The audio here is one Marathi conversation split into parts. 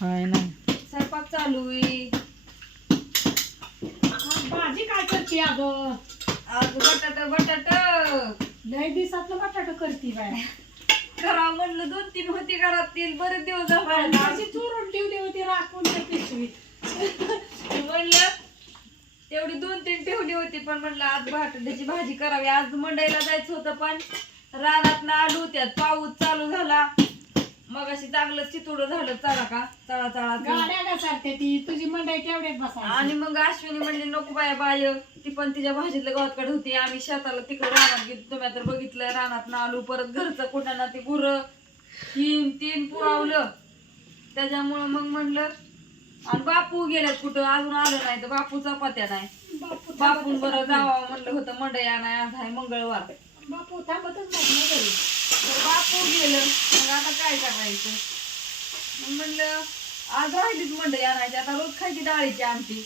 काय नाही स्वयंपाक चालू आहे. भाजी काय करते अगं? आज बटाट बटाट. लय दिवसातलं बटाटा करते बाय. करा म्हणलं दोन तीन होती घरात तेल बरेच दिवस झाले भाजी चुरून ठेवली होती राखून त्या पिशवीत. म्हणलं तेवढी दोन तीन ठेवली होती पण म्हणलं आज बटाट्याची भाजी करावी. आज मंडईला जायचं होतं पण रानात ना आलू त्यात पाऊस चालू झाला. मग अशी चांगलं चितुड झालं. चला का? चला चला चला. गाड्या का सारख्या ती. तुझी मंडई केवढ्यात बसा आणि मग अश्विनी म्हणली नको बाया बाय. ती पण तिच्या भाजीतल्या गावाकडे होती. आम्ही शेताला तिकडे रानात गेलो तुम्ही तर बघितलं रानात ना आलू परत घरचं कुठं ना ते गुर. तीन तीन पुरावलं. त्याच्यामुळं मग म्हणलं आणि बापू गेल्यात कुठं? अजून आलं नाही तर बापू चपात्या नाही. बापू बापून बरं जावा म्हणलं होतं मंडया नाही आज आहे मंगळवार. बापू थांबतच नाही. गेलं. मग आता काय करायचं? मग म्हणलं आज राहिलीच मंडई आणायची. आता रोज खायची डाळीची आमटी.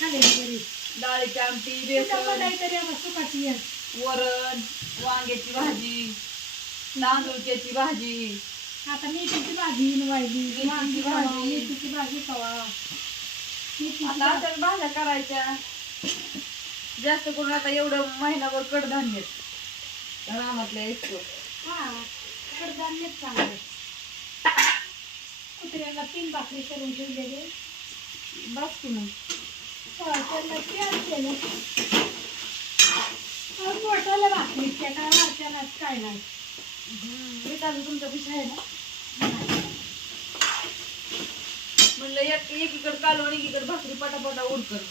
खाल्लेली बरी डाळीची आमटी बेसन सुखाची. वरण वांग्याची भाजी तांदूळची भाजी. आता मेथीची भाजी मेथीची वांगी भाजी. मेथीची भाजी मेथीची आता भाज्या करायच्या. जास्त करून आता एवढं महिनाभर कडधान्य रानातल्या इतकं हा कडधान्यच चांगलं कुत्र्याला तीन भाकरी करून ठेवलेले. बस की मग. त्याला तयार केलं अहो, मोठाला भाकरी त्या काय वारच्याला काय नाही. हम्म, विकास तुमचा विषय आहे ना? म्हणलं एक एकीकडे कालवण आणि एकीकडे भाकरी पटापटा उडकर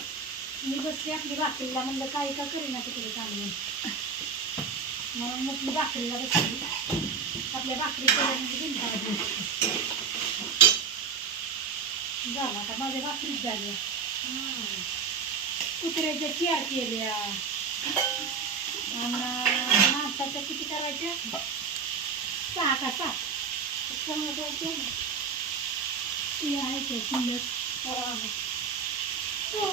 मी बसली आपली भाकरीला म्हणलं काय का करीना तिकडे चांगलं म्हणून म्हटलं भाकरीला बसली आपल्या भाकरी करून झालं आता माझ्या भाकरीच झाल्या कुत्र्याच्या चियार केल्या आणि माणसाच्या किती करायच्या सहा का सात सहा करायच्या ती आहे ते शिल्लक हो.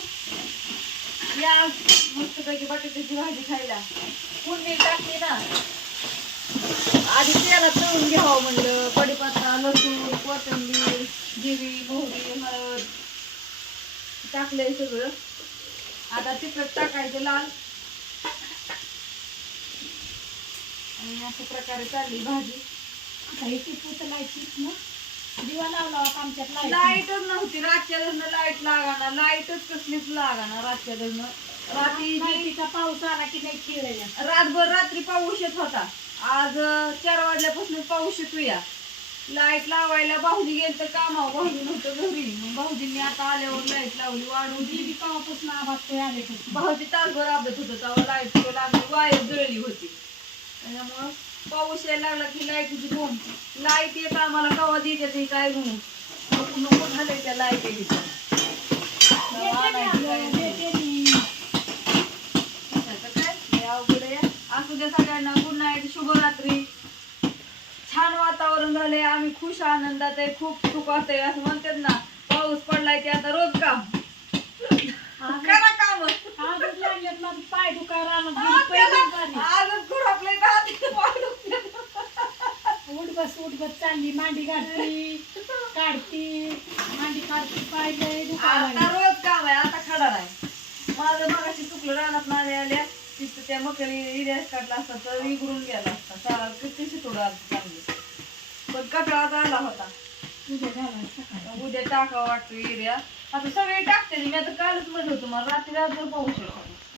या मस्त पैकी बटाट्याची भाजी खायला. फोडणी टाकली ना आधी तेला तळून घ्यावं म्हणलं. कडीपत्ता लसूण कोथिंबीर जिरी मोहरी हळद टाकलंय सगळं. आता तिखट टाकायचं लाल. आणि अशा प्रकारे चालली भाजी. काही ती पुतलायची ना दिवा लावला होता आमच्यात लाइट लाईटच नव्हती. रातच्या धरणं लाइट लागाना. लाईटच कसलीच लागाना रातच्या धरणं. रात्री जी- लाईटीचा पाऊस आला की नाही खेळल्या रातभर रात्री पाऊस येत होता. आज अं, चार वाजल्यापासून पाऊस येतो या. लाइट लावायला भाऊजी गेलं तर कामावर. भाऊजी नव्हतं घरी. मग भाऊजींनी आता आल्यावर लाइट लावली वाढवली दीदी केव्हापासून आवाज ते आले होते. भाऊजी तासभर अभ्यास होत तेव्हा लाइट लागली वायर जळली होती. त्याच्यामुळं पाऊस यायला लागला की लाईटीची बोंब लाइट येत आम्हाला कवा देते ते काय म्हणू नको नको झालंय त्या आहे. असू द्या सगळ्यांना गुड नाईट शुभरात्री. छान वातावरण आम्ही खुश आनंदात आहे खूप सुखात आहे असं म्हणतात ना पाऊस पडलाय की आता रोज काम करा काम आजच लागल्यात माझं पाय दुखायला रानात गेली पहिलीच बारी. आजच खुरापलंय का हाती पाय दुखले. उठ बस चालली मांडी काढती काढती मांडी काढती दुखायला आता. रोज काम आहे आता खडा नाही. माझं मगाशी चुकलं रानात नाले आल्या तिथं त्या मकरी इरियास काढला असता तर इगरून गेला असता. सारा किती शितोडा चांगली पण कटाळा आला होता. उद्या घालायचं सकाळी. उद्या टाका वाटतो एरिया आता सगळे टाकते मी आता कालच म्हणलं होतं मला रात्री रात्र पाऊस येतो